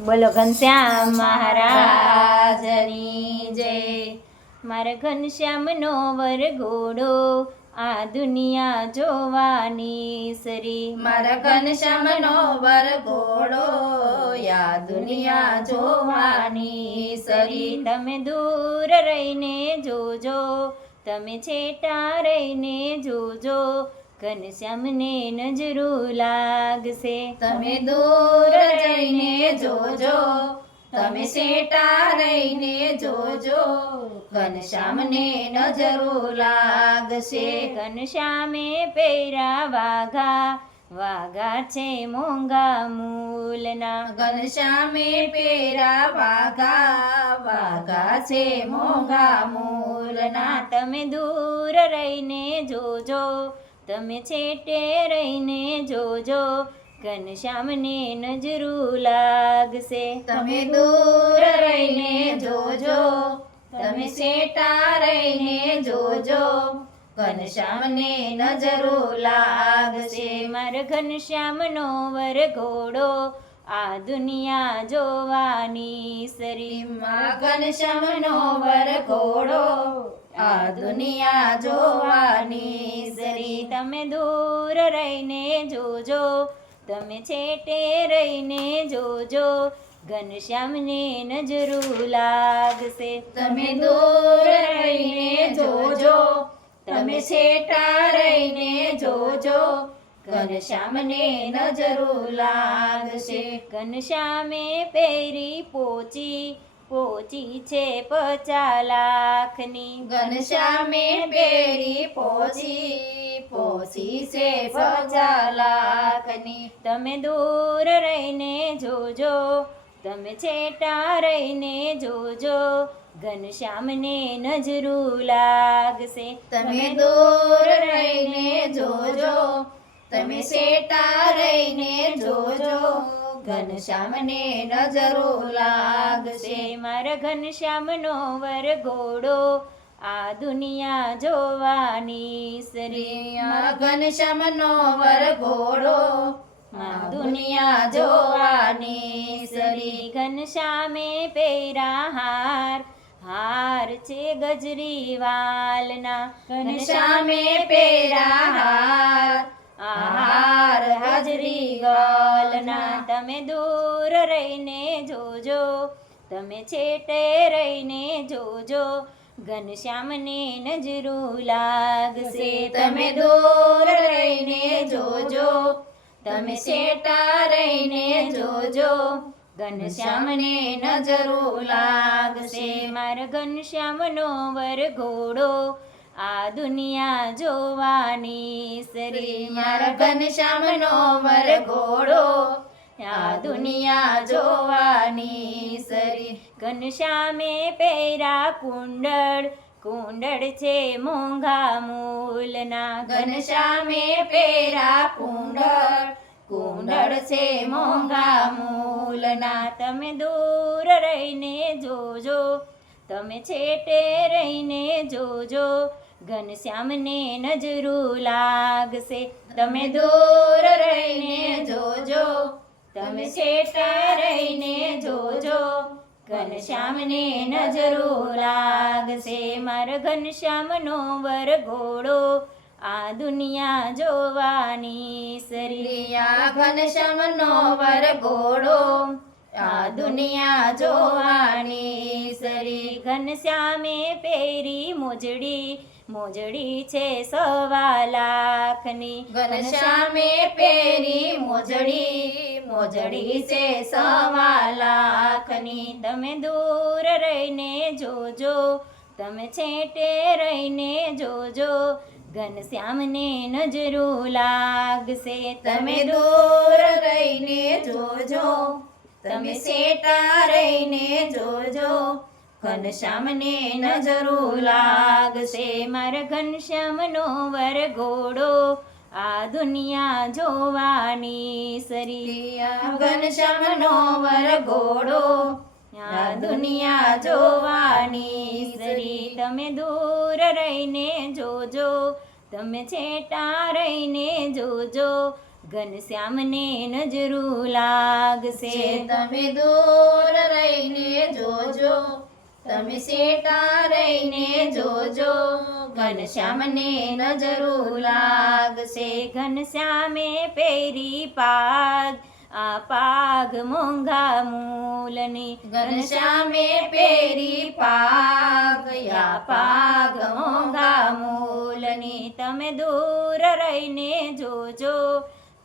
બોલો ઘનશ્યામ મહારાજની જય. મારા ઘનશ્યામનો વરઘોડો આ દુનિયા જોવાની સરી. મારા ઘનશ્યામનો વરઘોડો યા દુનિયા જોવાની સરી. તમે દૂર રહીને જોજો, તમે છેટા રહીને જોજો, ઘનશ્યામને નજરું લાગશે. તમે દૂર રહીને જોજો, તમે સેટા રહીને જોજો, ઘનશ્યામને નજરો લાગશે. ઘનશ્યામે પહેર્યા વાઘા, વાઘા છે મોંઘા મૂલના. ઘનશ્યામે પહેરા વાઘા, વાઘા છે મોંઘા મૂલના. તમે દૂર રહીને જોજો, તમે છેટે રહીને જોજો, ઘનશ્યામને નજરું લાગશે. તમે દૂર રહીને જોજો, તમે સેટા રહીને જોજો, ઘનશ્યામને નજરો લાગશે. મારા ઘનશ્યામનો વરઘોડો આ દુનિયા જોવાની સરી. મારા ઘનશ્યામનો વરઘોડો આ દુનિયા જોવાની સરી. તમે દૂર રહીને જોજો, તમે છેટે રહીને જોજો, ઘનશ્યામને નજરું લાગશે. તમે દૂર રહીને જોજો, તમે સેટા રહીને જોજો, ઘનશ્યામને નજરો લાગશે. ઘનશ્યામે પહેરી પોચી, પોચી છે 50 લાખની. ઘનશ્યામે પહેરી પોચી, પોચી છે 50 લાખની. તમે દૂર રહીને જોજો, તમે છેટા રહીને જોજો, ઘનશ્યામને નજરું લાગશે. તમે દૂર રહીને જોજો, તમે સેટા રહીને જોજો, ઘનશ્યામને નજરો લાગશે. મારા ઘનશ્યામનો વરઘોડો આ દુનિયા જોવાની સરી. મારા ઘનશ્યામનો વરઘોડો આ દુનિયા જોવાની સરી. ઘનશ્યામે પહેરા હાર, હાર છે ગજરી વાલના. ઘનશ્યામે પહેરા હાર, હાર હાજરી ગાલના. તમે દૂર રહીને જોજો, તમે છેટે રહીને જોજો, ઘનશ્યામને નજરું લાગશે. તમે દૂર રહીને જોજો, તમે સેટા રહીને જોજો, ઘનશ્યામને નજરો લાગશે. મારા ઘનશ્યામનો વરઘોડો આ દુનિયા જોવાની સરી. મારા ઘનશ્યામનો વરઘોડો આ દુનિયા જોવાની સરી. ઘનશ્યામે પહેરા કુંડળ, કુંડળ છે મોંઘા મૂલના. ઘનશ્યામે પહેરા કુંડળ, કુંડળ છે મોંઘા મૂલના. તમે દૂર રહીને જોજો, તમે છેટે રહીને જોજો, ઘનશ્યામને નજરું લાગશે. તમે દૂર રહીને જોજો, તમે સેટા રહીને જોજો, ઘનશ્યામને નજરો લાગશે. મારા ઘનશ્યામનો વરઘોડો આ દુનિયા જોવાની સરી. આ ઘનશ્યામનો વરઘોડો આ દુનિયા જોવાની સરી. ઘનશ્યામે પહેરી મોજડી, મોજડી છે 1.25 લાખની. ઘનશ્યામે પહેરી મોજડી, મોજડી છે 1.25 લાખની. તમે દૂર રહીને જોજો, તમે છેટે રહીને જોજો, ઘનશ્યામને નજરું લાગશે. તમે દૂર રહીને જોજો, તમે સેટા રહીને જોજો, ઘનશ્યામને નજરો લાગશે. મારા ઘનશ્યામનો વરઘોડો આ દુનિયા જોવાની સરી. ઘનશ્યામનો વરઘોડો આ દુનિયા જોવાની સરી. તમે દૂર રહીને જોજો, તમે છેટા રહીને જોજો, ઘનશ્યામને નજરું લાગશે. તમે દૂર રહીને જોજો, તમે શેટા રહીને જોજો, ઘનશ્યામને નજરું લાગશે. ઘનશ્યામે પહેરી પાગ, આ પાગ મોંઘા મૂલની. ઘનશ્યામે પહેરી પાગ, યા પાગ મોંઘા મૂલની. તમે દૂર રહીને જોજો,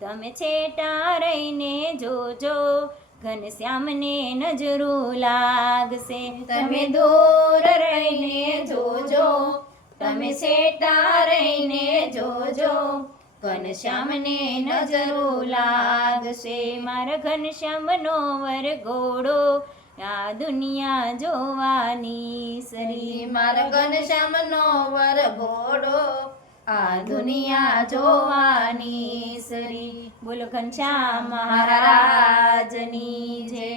તમે છેટા રહીને જોજો, ઘનશ્યામને નજરું લાગશે. તમે દૂર રહીને જોજો, તમે શેટા રહીને જોજો, ઘનશ્યામને નજરું લાગશે. મારા ઘનશ્યામનો વરઘોડો, આ દુનિયા જોવાની સરી. મારા ઘનશ્યામનો વરઘોડો, આ દુનિયા જોવાની સરી. બોલો ઘનશ્યામ મહારાજની જય.